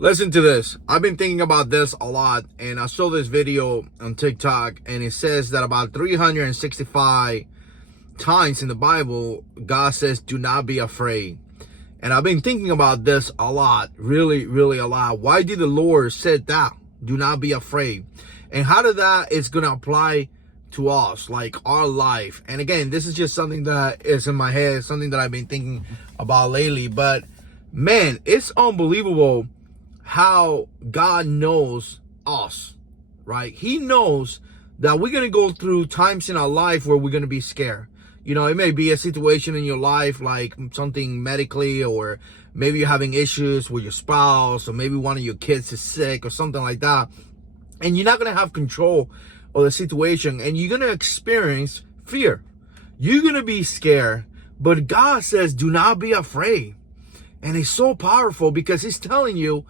Listen to this. I've been thinking about this a lot, and I saw this video on TikTok, and it says that about 365 times in the Bible, God says, do not be afraid. And I've been thinking about this a lot, really, really a lot. Why did the Lord say that? Do not be afraid. And how did that is going to apply to us, like our life? And again, this is just something that is in my head, something that I've been thinking about lately. But man, it's unbelievable how God knows us, right? He knows that we're going to go through times in our life where we're going to be scared. You know, it may be a situation in your life, like something medically, or maybe you're having issues with your spouse, or maybe one of your kids is sick or something like that. And you're not going to have control of the situation, and you're going to experience fear. You're going to be scared, but God says, do not be afraid. And it's so powerful because he's telling you,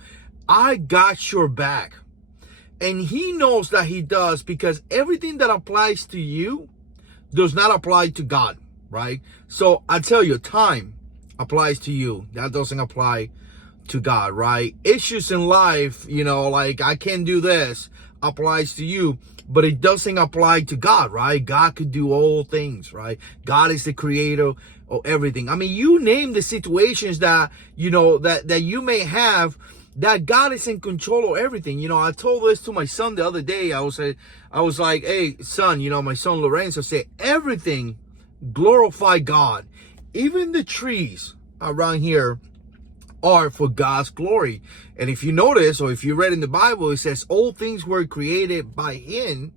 I got your back. And he knows that he does, because everything that applies to you does not apply to God, right? So I tell you, time applies to you. That doesn't apply to God, right? Issues in life, you know, like I can't do this, applies to you, but it doesn't apply to God, right? God could do all things, right? God is the creator of everything. I mean, you name the situations that, you know, that you may have, that God is in control of everything. You know, I told this to my son the other day. I was like, hey, son, you know, my son Lorenzo said, everything glorify God. Even the trees around here are for God's glory. And if you notice, or if you read in the Bible, it says all things were created by him.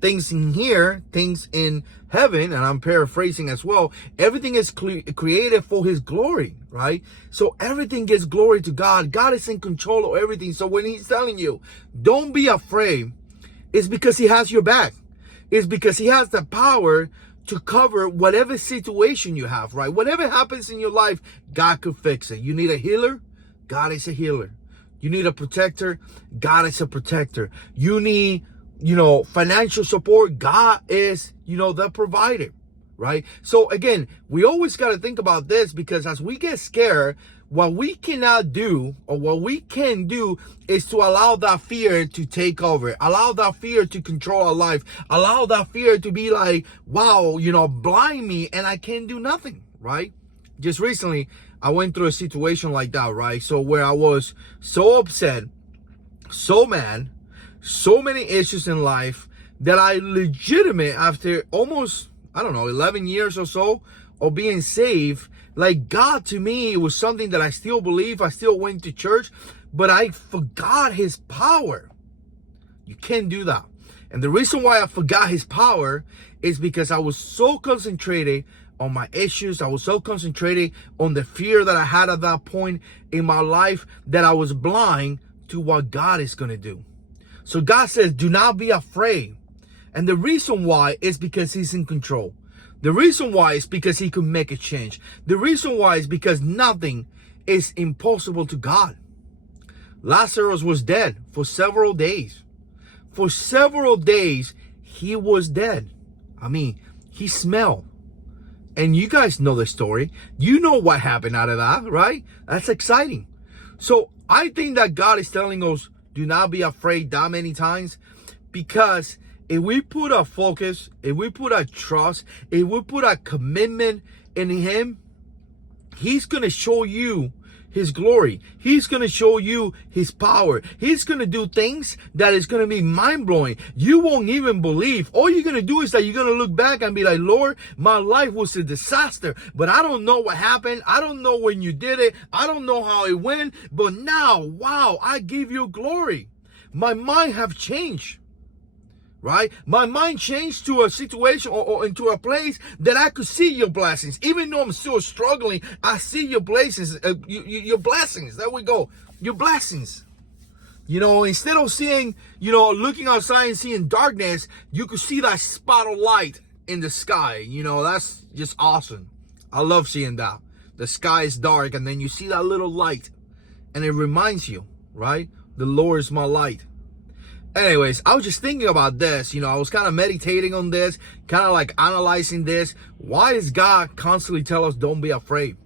Things in here, things in heaven, and I'm paraphrasing as well, everything is created for his glory, right? So everything gives glory to God. God is in control of everything. So when he's telling you, don't be afraid, it's because he has your back. It's because he has the power to cover whatever situation you have, right? Whatever happens in your life, God could fix it. You need a healer? God is a healer. You need a protector? God is a protector. You need, you know, financial support? God is, you know, the provider, right? So again, we always got to think about this, because as we get scared, what we cannot do, or what we can do, is to allow that fear to take over, allow that fear to control our life, allow that fear to be like, wow, you know, blind me and I can't do nothing, right? Just recently, I went through a situation like that, right? So where I was so upset, so mad, so many issues in life, that I legitimate, after almost, I don't know, 11 years or so of being saved, like God to me, it was something that I still believe. I still went to church, but I forgot his power. You can't do that. And the reason why I forgot his power is because I was so concentrated on my issues. I was so concentrated on the fear that I had at that point in my life, that I was blind to what God is going to do. So God says, do not be afraid. And the reason why is because he's in control. The reason why is because he could make a change. The reason why is because nothing is impossible to God. Lazarus was dead for several days. For several days, he was dead. I mean, he smelled. And you guys know the story. You know what happened out of that, right? That's exciting. So I think that God is telling us, do not be afraid that many times, because if we put our focus, if we put our trust, if we put our commitment in him, he's going to show you his glory. He's going to show you his power. He's going to do things that is going to be mind-blowing. You won't even believe. All you're going to do is that you're going to look back and be like, Lord, my life was a disaster, but I don't know what happened. I don't know when you did it. I don't know how it went, but now, wow, I give you glory. My mind have changed. Right? My mind changed to a situation, or into a place that I could see your blessings. Even though I'm still struggling, I see your blessings. Your blessings. There we go. Your blessings. You know, instead of seeing, you know, looking outside and seeing darkness, you could see that spot of light in the sky. You know, that's just awesome. I love seeing that. The sky is dark, and then you see that little light, and it reminds you, right? The Lord is my light. Anyways, I was just thinking about this. You know, I was kind of meditating on this, kind of like analyzing this. Why does God constantly tell us don't be afraid?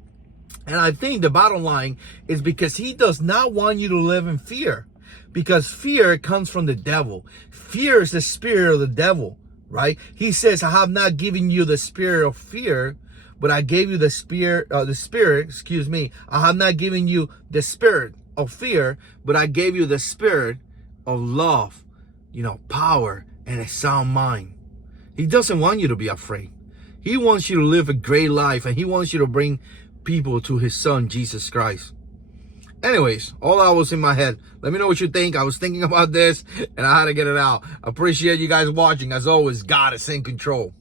And I think the bottom line is because he does not want you to live in fear. Because fear comes from the devil. Fear is the spirit of the devil, right? He says, I have not given you the spirit of fear, but I gave you the spirit, I have not given you the spirit of fear, but I gave you the spirit of love, power, and a sound mind. He doesn't want you to be afraid. He wants you to live a great life, and he wants you to bring people to his son, Jesus Christ. Anyways, all that was in my head. Let me know what you think. I was thinking about this, and I had to get it out. Appreciate you guys watching. As always, God is in control.